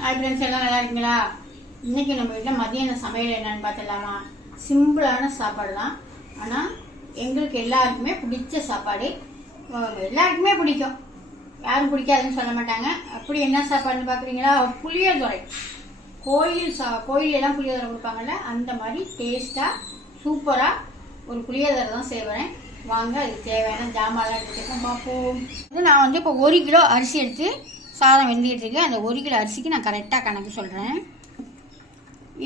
Hi friends, எல்லாம் நல்லா இருக்கீங்களா? இன்றைக்கி நம்ம வீட்டில் மதியான சமையல் என்னென்னு பார்த்துடலாமா? சிம்பிளான சாப்பாடு தான், ஆனால் எங்களுக்கு எல்லாருக்குமே பிடிச்ச சாப்பாடு. எல்லாருக்குமே பிடிக்கும், யாரும் பிடிக்காதுன்னு சொல்ல மாட்டாங்க. அப்படி என்ன சாப்பாடுன்னு பார்க்குறீங்களா? புளியோதரை. கோயிலெல்லாம் புளியோதரை கொடுப்பாங்கள்ல, அந்த மாதிரி டேஸ்ட்டாக சூப்பராக ஒரு புளியோதரை தான் செய்வேன். வாங்க, அதுக்கு தேவையான ஜாமான்லாம் எடுத்துக்கோங்க பார்ப்போம். நான் வந்து இப்போ 1 கிலோ அரிசி எடுத்து சாதம் வெந்துக்கிட்டு இருக்கு. அந்த 1 கிலோ அரிசிக்கு நான் கரெக்டாக கணக்கு சொல்கிறேன்.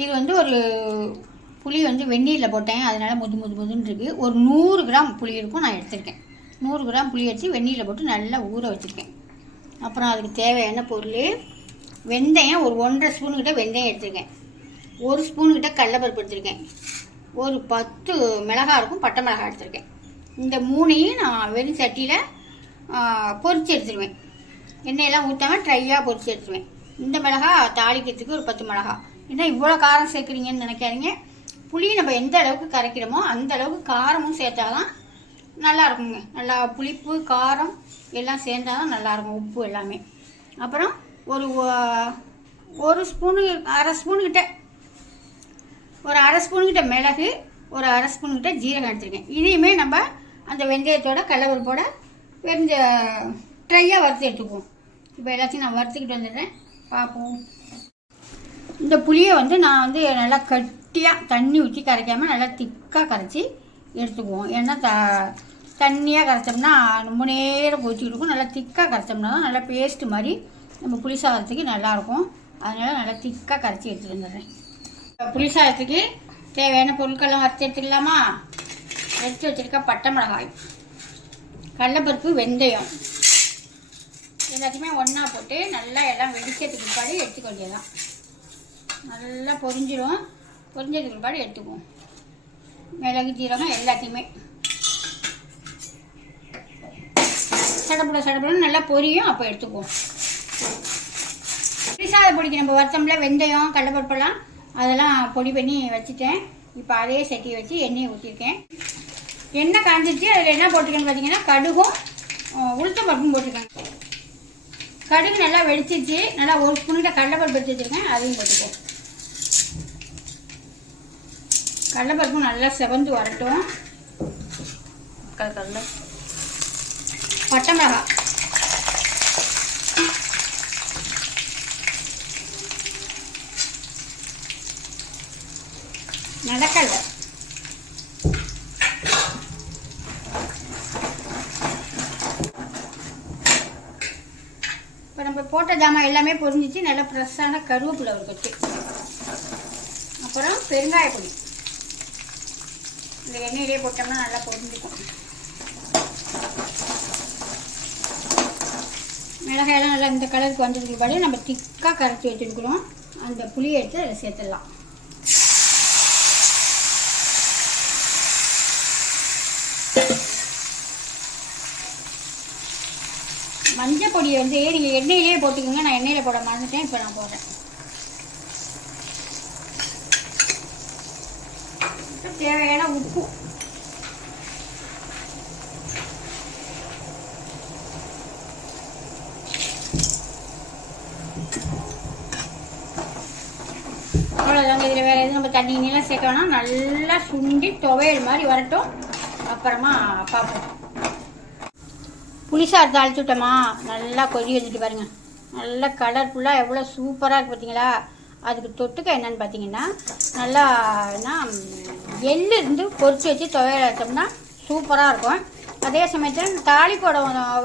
இது வந்து ஒரு புளி வந்து வெந்நீரில் போட்டேன், அதனால் முதுன்னு இருக்குது. ஒரு 100 கிராம் புளி இருக்கும் நான் எடுத்திருக்கேன். 100 கிராம் புளி எடுத்து வெந்நீரில் போட்டு நல்லா ஊற வச்சுருக்கேன். அப்புறம் அதுக்கு தேவையான பொருள் வெந்தயம், ஒரு 1.5 ஸ்பூனுக்கிட்ட வெந்தயம் எடுத்திருக்கேன். 1 ஸ்பூனுக்கிட்ட கடலைப்பருப்பு எடுத்திருக்கேன். ஒரு 10 மிளகாய் இருக்கும், பட்டை மிளகாய் எடுத்திருக்கேன். இந்த 3ஐயும் நான் வெறும் சட்டியில் பொரித்து எடுத்துருவேன். எண்ணெயெல்லாம் ஊற்றாமல் ட்ரையாக பொரித்து எடுத்துருவேன். இந்த மிளகாய் தாளிக்கிறதுக்கு ஒரு 10 மிளகாய். ஏன்னா இவ்வளோ காரம் சேர்க்குறீங்கன்னு நினைக்காதீங்க. புளி நம்ம எந்த அளவுக்கு கரைக்கிறோமோ அந்த அளவுக்கு காரமும் சேர்த்தா தான் நல்லா இருக்குங்க. நல்லா புளிப்பு காரம் எல்லாம் சேர்ந்தா தான் நல்லாயிருக்கும், உப்பு எல்லாமே. அப்புறம் ஒரு ஸ்பூனு, அரை ஸ்பூனுக்கிட்ட, ஒரு அரை ஸ்பூனுக்கிட்ட மிளகு, ஒரு அரை ஸ்பூனுக்கிட்ட ஜீரகம் எடுத்துருக்கேன். இதையுமே நம்ம அந்த வெந்தயத்தோட கடலைப்பருப்போட வெந்த ட்ரையாக வறுத்து எடுத்துக்குவோம். இப்போ எல்லாத்தையும் நான் வறுத்துக்கிட்டு வந்துடுறேன், பார்ப்போம். இந்த புளியை வந்து நான் வந்து நல்லா கட்டியாக தண்ணி ஊற்றி கரைக்காமல் நல்லா திக்காக கரைச்சி எடுத்துக்குவோம். ஏன்னா தண்ணியாக கரைச்சோம்னா ரொம்ப நேரம் கொதிச்சுக்கிட்டு இருக்கும். நல்லா திக்காக கரைச்சோம்னா தான் நல்லா பேஸ்ட்டு மாதிரி நம்ம புளி சாதத்துக்கு நல்லாயிருக்கும். அதனால் நல்லா திக்காக கரைச்சி எடுத்துகிட்டு வந்துடுறேன். புளி சாதத்துக்கு தேவையான பொருட்கள்லாம் வறுத்து எடுத்துக்கலாமா? எடுத்து வச்சுருக்க பட்டை மிளகாய், கடலைப்பருப்பு, வெந்தயம் எல்லாத்தையுமே ஒன்றா போட்டு நல்லா எல்லாம் வெடிக்கிறதுக்கு பிற்பாடு எடுத்துக்க வேண்டியதான். நல்லா பொரிஞ்சிடும். பொரிஞ்சதுக்கு பிற்பாடு எடுத்துக்குவோம். மிளகு ஜீரகம் எல்லாத்தையுமே சடப்பட நல்லா பொரியும், அப்போ எடுத்துக்குவோம். புளிசாத பொடிக்கு நம்ம வறுத்தோம்ல வெந்தயம் கடலைப்பருப்பெல்லாம், அதெல்லாம் பொடி பண்ணி வச்சுட்டேன். இப்போ அதே சட்டி வச்சு எண்ணெயை ஊற்றிருக்கேன். எண்ணெய் காஞ்சிச்சு. அதில் என்ன போட்டிருக்கேன்னு பார்த்தீங்கன்னா கடுகும் உளுத்தம் பருப்பும் போட்டிருக்கேன். கடுகு நல்லா வெடிச்சிச்சு. நல்லா 1 ஸ்பூனுக்கிட்ட கடலைப்பருப்பு எடுத்து வச்சுருக்கேன், அதையும் போட்டுக்குவோம். கடலைப்பருப்பும் நல்லா செவந்து வரட்டும். பட்டை மிளகாய், நடக்கல, இப்போ நம்ம போட்ட ஜாமான் எல்லாமே பொரிஞ்சிச்சு. நல்லா ஃப்ரெஷ்ஷான கருவேப்பிலை ஒரு கட்டு, அப்புறம் பெருங்காயப்பொடி இந்த எண்ணெயிலே போட்டோம்னா நல்லா பொரிஞ்சிக்கும். மிளகாயெல்லாம் நல்லா இந்த கலருக்கு வந்ததுக்கு பிறகு நம்ம திக்காக கரைச்சி வச்சுருக்கிறோம். அந்த புளியை எடுத்து அதில் சேர்த்துடலாம். மஞ்சள் பொடியை வந்து நீங்கள் எண்ணெயிலே போட்டுக்கோங்க. நான் எண்ணெயில் போட மறந்துட்டேன், இப்போ நான் போடுறேன். தேவையான உப்பு, அவ்வளோதாங்க. இதில் வேறு எதுவும் நம்ம தண்ணி நீலாம் சேர்க்க வேணாம். நல்லா சுண்டி துவையல் மாதிரி வரட்டும், அப்புறமா பார்ப்போம். புளிசாறு தாளிச்சு விட்டோமா, நல்லா கொதி வந்துட்டு பாருங்கள். நல்லா கலர்ஃபுல்லாக எவ்வளோ சூப்பராக இருக்குது பார்த்தீங்களா? அதுக்கு தொட்டுக்க என்னென்னு பார்த்தீங்கன்னா நல்லா எள்ளு இருந்து பொரிச்சு வச்சு துவையல் வச்சோம்னா சூப்பராக இருக்கும். அதே சமயத்தில் தாளிப்போட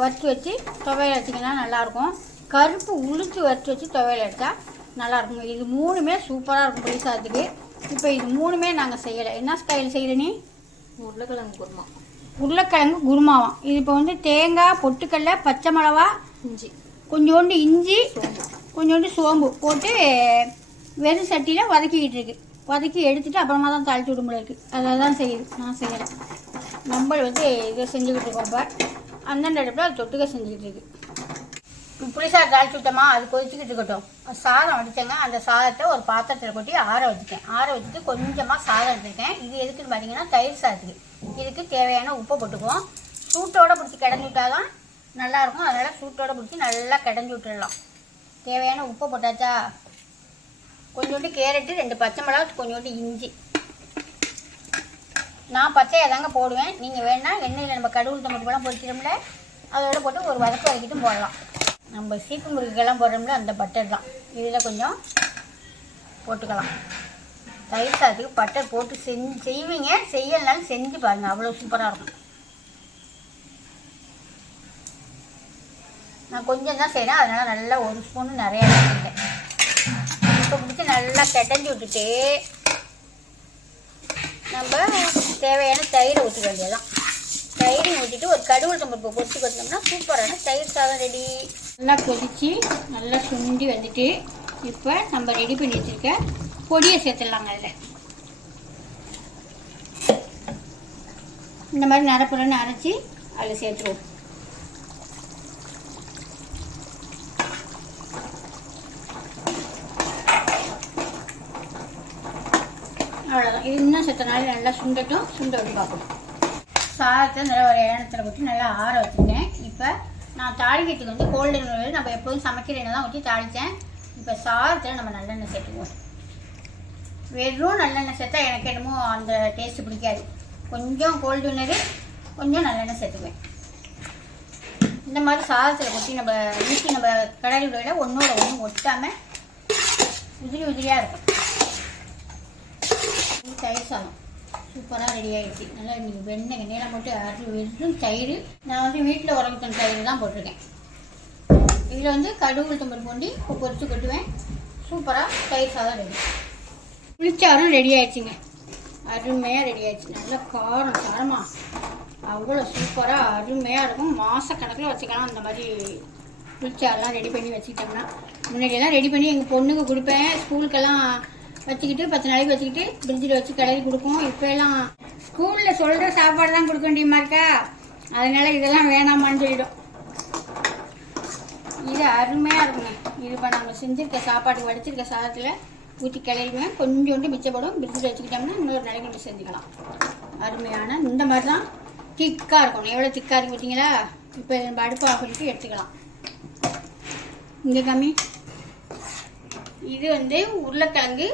வறுத்து வச்சு துவையல் வச்சிங்கன்னா நல்லாயிருக்கும். கருப்பு உளுத்து வறுத்து வச்சு துவையல் எடுத்தால் நல்லாயிருக்குங்க. இது 3மே சூப்பராக இருக்கும் புளிசாதத்துக்கு. இப்போ இது 3மே நாங்கள் செய்யலை. என்ன ஸ்டைல் செய்கிற நீ? உருளைக்கிழங்கு குருமா. உருளைக்கிழங்கு குருமாவாம். இது இப்போ வந்து தேங்காய், பொட்டுக்கடலை, பச்சை மிளகா, இஞ்சி, கொஞ்சோண்டு இஞ்சி, கொஞ்சோண்டு சோம்பு போட்டு வெறும் சட்டியில் வதக்கிக்கிட்டு இருக்கு. வதக்கி எடுத்துகிட்டு அப்புறமா தான் தாளித்து விடும்போது இருக்குது. அதை தான் செய்யுது, நான் செய்கிறேன். நம்ம வந்து இதை செஞ்சுக்கிட்டு இருக்கோம். இப்போ அந்தந்த இடத்துல அது தொட்டுக்க செஞ்சுக்கிட்டு இருக்கு. புளிசாதம் தாளிச்சு விட்டோமா, அது கொதிச்சுக்கிட்டு இருக்கட்டும். சாதம் வடித்தேங்க. அந்த சாதத்தை ஒரு பாத்திரத்தில் கொட்டி ஆற வச்சுட்டேன். ஆற வச்சுட்டு கொஞ்சமாக சாதம் எடுத்துருக்கேன். இது எதுக்குன்னு பார்த்தீங்கன்னா தயிர் சாதத்துக்கு. இதுக்கு தேவையான உப்பை போட்டுக்குவோம். சூட்டோடு பிடிச்சி கிடஞ்சி விட்டால் தான் நல்லாயிருக்கும். அதனால் சூட்டோடு பிடிச்சி நல்லா கிடஞ்சி விட்டுடலாம். தேவையான உப்பை போட்டாச்சா, கொஞ்சோண்டு கேரட்டு, 2 பச்சை மிளகா, கொஞ்சோண்டு இஞ்சி. நான் பச்சையாக தாங்க போடுவேன். நீங்கள் வேணால் எண்ணெயில் நம்ம கடுகு உளுத்தம்பருப்புலாம் பொரிச்சிடும்ல, அதோட போட்டு ஒரு வதக்கு வதக்கிட்டும் போடலாம். நம்ம சீப்பு முறுக்குக்கெல்லாம் போடுறோம்ல, அந்த பட்டர் தான் இதில் கொஞ்சம் போட்டுக்கலாம். தயிர் சாதத்துக்கு பட்டர் போட்டு செய்வீங்க, செய்யலனாலும் செஞ்சு பாருங்கள், அவ்வளோ சூப்பராக இருக்கும். நான் கொஞ்சம் தான் செய்கிறேன், அதனால் நல்லா 1 ஸ்பூன் நிறையா வச்சுருக்கேன். இப்போ பிடிச்சி நல்லா கிடஞ்சி விட்டுட்டு நம்ம தேவையான தயிரை ஊற்றிக்க வேண்டியதான். தயிரையும் ஊற்றிட்டு ஒரு கடுகு உளுத்தம்பருப்பு பொரிச்சு கொட்டினோம்னா சூப்பரான தயிர் சாதம் ரெடி. நல்லா கொதித்து நல்லா சுண்டி வந்துட்டு இப்போ நம்ம ரெடி பண்ணி வச்சுருக்க பொடியை சேர்த்துடலாங்க. அதில் இந்த மாதிரி நரப்புறன்னு அரைச்சி அதில் சேர்த்துருவோம். அவ்வளோதான். இது இன்னும் செத்தனால நல்லா சுண்டட்டும், சுண்ட விட்டு பார்ப்போம். சாதத்தை நல்லா ஒரு ஏனத்தில் ஊற்றி நல்லா ஆற வச்சுருக்கேன். இப்போ நான் தாளிக்கிறதுக்கு வந்து கோல்டன் ஆயில் நம்ம எப்போதும் சமைக்கிற எண்ணெய் தான் ஊற்றி தாளித்தேன். இப்போ சாதத்தில் நம்ம நல்லெண்ணெய் சேர்த்துக்குவோம். வெறும் நல்லெண்ணெய் சேர்த்தா எனக்கு என்னமோ அந்த டேஸ்ட்டு பிடிக்காது. கொஞ்சம் கோல்டு வினர், கொஞ்சம் நல்லெண்ணெய் சேர்த்துக்குவேன். இந்த மாதிரி சாதத்தில் கொட்டி நம்ம ஊற்றி நம்ம கடல் விடையில் ஒன்றோட ஒன்று ஒட்டாமல் உதிரி உதிரியாக இருக்கும். தயிர் சாதம் சூப்பராக ரெடி ஆகிடுச்சு. நல்லா இன்றைக்கி வெண்ணெய் நேரம் போட்டு வெறும் தயிர். நான் வந்து வீட்டில் உரங்கத்தன் தயிர் தான் போட்டிருக்கேன். இதில் வந்து கடுகு உளுத்தம்பருப்பு கொண்டு இப்போ பொரிச்சு கொட்டுவேன். சூப்பராக தயிர் சாதம் ரெடி. புளிச்சாரும் ரெடி ஆகிடுச்சிங்க, அருமையாக ரெடி ஆகிடுச்சு. நல்லா காரம் காரமாக அவ்வளோ சூப்பராக அருமையாக இருக்கும். மாதக்கணக்கில் வச்சுக்கலாம். அந்த மாதிரி புளிச்சாரெலாம் ரெடி பண்ணி வச்சுக்கிட்டோம்னா, முன்னாடியெல்லாம் ரெடி பண்ணி எங்கள் பொண்ணுக்கு கொடுப்பேன். ஸ்கூலுக்கெல்லாம் வச்சுக்கிட்டு 10 நாளைக்கு வச்சுக்கிட்டு ஃப்ரிட்ஜில் வச்சு கிளறி கொடுப்போம். இப்போ எல்லாம் ஸ்கூலில் சொல்கிற சாப்பாடு தான் கொடுக்க வேண்டியமா இருக்கா, அதனால இதெல்லாம் வேணாமான்னு சொல்லிடும். இது அருமையாக இருக்குங்க. இது இப்போ நம்ம செஞ்சுருக்க சாப்பாடு வடிச்சிருக்க சாதத்தில் ஊற்றி கிளறிடுவேன். கொஞ்சோண்டு மிச்சப்படும், ஃப்ரிட்ஜில் வச்சுக்கிட்டோம்னா இன்னொரு நாளைக்கு நம்ம செஞ்சுக்கலாம். அருமையான இந்த மாதிரி தான் திக்காக இருக்கும். எவ்வளோ திக்காக இருக்கு பார்த்தீங்களா. இப்போ நம்ம அடுப்பு ஆஃப் பண்ணிட்டு எடுத்துக்கலாம். இங்கே கம்மி. இது வந்து உருளைக்கிழங்கு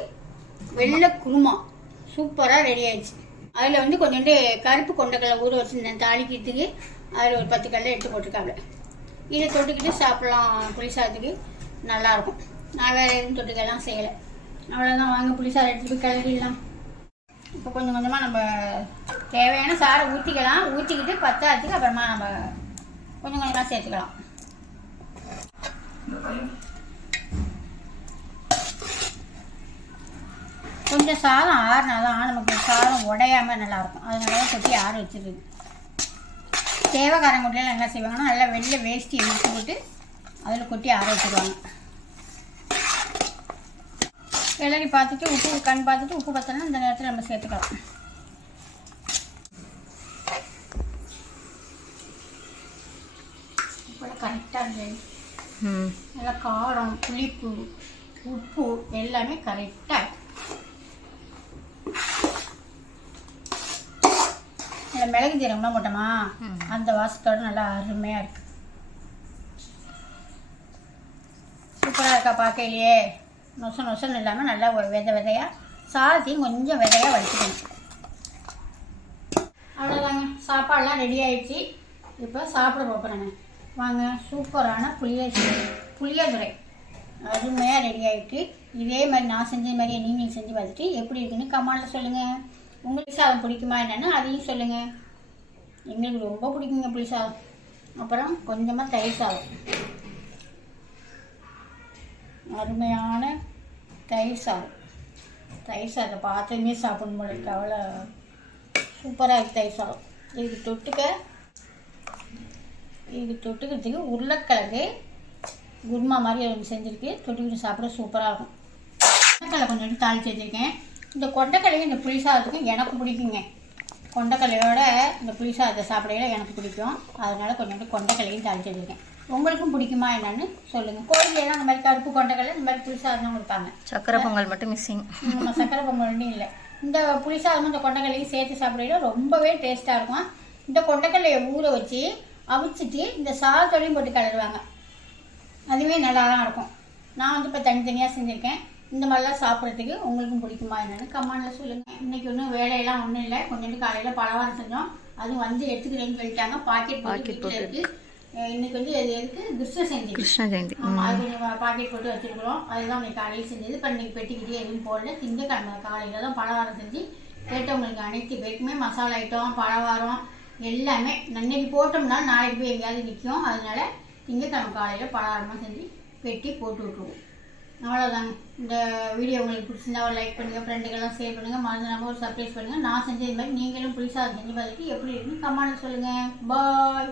வெள்ளை குருமா சூப்பராக ரெடி ஆயிடுச்சு. அதில் வந்து கொஞ்சோண்டு கருப்பு கொண்டக்கடலை ஊற வச்சுருந்தேன் தாளிக்கிறதுக்கு. அதில் ஒரு 10 கடலை எடுத்து போட்டிருக்காங்க. இதை தொட்டுக்கிட்டு சாப்பிட்லாம். புளிசாதத்துக்கு நல்லாயிருக்கும். நான் வேறு எதுவும் தொட்டுக்கெல்லாம் செய்யலை. அவ்வளோதான். வாங்க புளிசாதம் எடுத்துகிட்டு போய் கிளறிடலாம். இப்போ கொஞ்சம் கொஞ்சமாக நம்ம தேவையான சாரை ஊற்றிக்கலாம். ஊற்றிக்கிட்டு பத்தாததுக்கு அப்புறமா நம்ம கொஞ்சம் கொஞ்சமாக சேர்த்துக்கலாம். கொஞ்சம் சாதம் ஆறுனா தான் நமக்கு சாதம் உடையாமல் நல்லாயிருக்கும். அதனால தான் கொட்டி ஆற வச்சுருது. தேவைக்காரங்கூட்டிலாம் என்ன செய்வாங்கன்னா நல்லா வெள்ளை வேஷ்டி எடுத்து போட்டு அதில் கொட்டி ஆற வச்சுருவாங்க. கிளறி பார்த்துட்டு உப்பு கண் பார்த்துட்டு உப்பு பார்த்தோன்னா இந்த நேரத்தில் நம்ம சேர்த்துக்கலாம். இப்போ கரெக்டாக இருந்தது. நல்லா காரம், புளிப்பு, உப்பு எல்லாமே கரெக்டாக. இதில் மிளகு ஜீரகம்லாம் போட்டோமா, அந்த வாசத்தோடு நல்லா அருமையாக இருக்குது. சூப்பராக இருக்கா பார்க்கலையே. நொசன்னு இல்லாமல் நல்லா விதையாக சாதத்தையும் கொஞ்சம் விதையாக வச்சுக்கணும். அவ்வளோதாங்க. சாப்பாடெலாம் ரெடி ஆகிடுச்சு. இப்போ சாப்பிட போகிறேங்க. வாங்க. சூப்பரான புளியோதரை அருமையாக ரெடி ஆகிட்டு, இதே மாதிரி நான் செஞ்ச மாதிரியே நீங்களும் செஞ்சு பார்த்துட்டு எப்படி இருக்குன்னு கமெண்டில் சொல்லுங்கள். உங்களுக்கு சாதம் பிடிக்குமா என்னென்னு அதையும் சொல்லுங்கள். எங்களுக்கு ரொம்ப பிடிக்குங்க புளி சாதம். அப்புறம் கொஞ்சமாக தயிர் சாதம், அருமையான தயிர் சாதம். தயிர் சாதத்தை பார்த்ததுமே சாப்பிடணும் போல இருக்கு. அவ்வளோ சூப்பராக இருக்குது தயிர் சாதம். இதுக்கு தொட்டுக்கிறதுக்கு உருளைக்கிழங்கு குருமா மாதிரி ஒன்று செஞ்சுருக்கு. தொட்டுக்கிட்டு சாப்பிட சூப்பராக இருக்கும். கொண்டக்கடலை கொஞ்சம் எடுத்து தாளித்து வச்சுருக்கேன். இந்த கொண்டக்கடலையும் இந்த புளி சாதத்துக்கும் எனக்கு பிடிக்குங்க. கொண்டக்கடலையோட இந்த புளி சாதத்தை சாப்பிடையில எனக்கு பிடிக்கும். அதனால் கொஞ்சோண்டு கொண்டக்கடலையும் தாளித்து வச்சுருக்கேன். உங்களுக்கும் பிடிக்குமா என்னன்னு சொல்லுங்கள். கோயிலெல்லாம் அந்த மாதிரி கருப்பு கொண்டக்கடலை இந்த மாதிரி புளி சாதம் தான் கொடுப்பாங்க. சக்கரை பொங்கல் மட்டும் மிஸ்ஸிங். நம்ம சக்கரை பொங்கல் ஒன்றும் இல்லை. இந்த புளி சாதமும் இந்த கொண்டக்கடலையும் சேர்த்து சாப்பிடையில ரொம்பவே டேஸ்ட்டாக இருக்கும். இந்த கொண்டக்கடலையை ஊற வச்சு அவிச்சிட்டு இந்த சாதத்தோடையும் போட்டு கிளறுவாங்க. அதுவே நல்லா தான் இருக்கும். நான் வந்து இப்போ தனித்தனியாக செஞ்சுருக்கேன். இந்த மாதிரிலாம் சாப்பிட்றதுக்கு உங்களுக்கும் பிடிக்குமா என்னென்னு கமெண்டில் சொல்லுங்கள். இன்றைக்கி ஒன்றும் வேலையெல்லாம் ஒன்றும் இல்லை. கொஞ்சோண்டு காலையில் பலகாரம் செஞ்சோம். அதுவும் வந்து எடுத்துக்கிறேன்னு சொல்லிட்டாங்க. பாக்கெட் போட்டு இருக்குது. இன்றைக்கி வந்து அது எதுக்கு கிருஷ்ண ஜெயந்தி. ஆமாம், அது கொஞ்சம் பாக்கெட் போட்டு வச்சுருக்குறோம். அதுதான் இன்னைக்கு காலையில் செஞ்சது. இப்போ இன்றைக்கி பெட்டிக்கிட்டே எதுவும் போடல. திங்கக்கிழமை காலையில் தான் பலகாரம் செஞ்சு கேட்டவங்களுக்கு அனைத்து பேருக்குமே மசாலா ஐட்டம் பலகாரம் எல்லாமே அன்னைக்கு போட்டோம்னா நாளைக்கு போய் எங்கேயாவது நிற்கும். அதனால திங்கக்கிழமை காலையில் பலகாரமாக செஞ்சு வெட்டி போட்டு விட்ருவோம். அவ்வளோதாங்க. இந்த வீடியோ உங்களுக்கு பிடிச்சிருந்தா ஒரு லைக் பண்ணுங்கள், ஃப்ரெண்டுக்கெல்லாம் ஷேர் பண்ணுங்கள், மறந்துடாமல் ஒரு சர்ப்ரைஸ் பண்ணுங்கள். நான் செஞ்சது மாதிரி நீங்களும் புளிசாதம் செஞ்சு பார்த்துட்டு எப்படி இருக்குன்னு கமெண்ட்டில் சொல்லுங்கள். பாய்.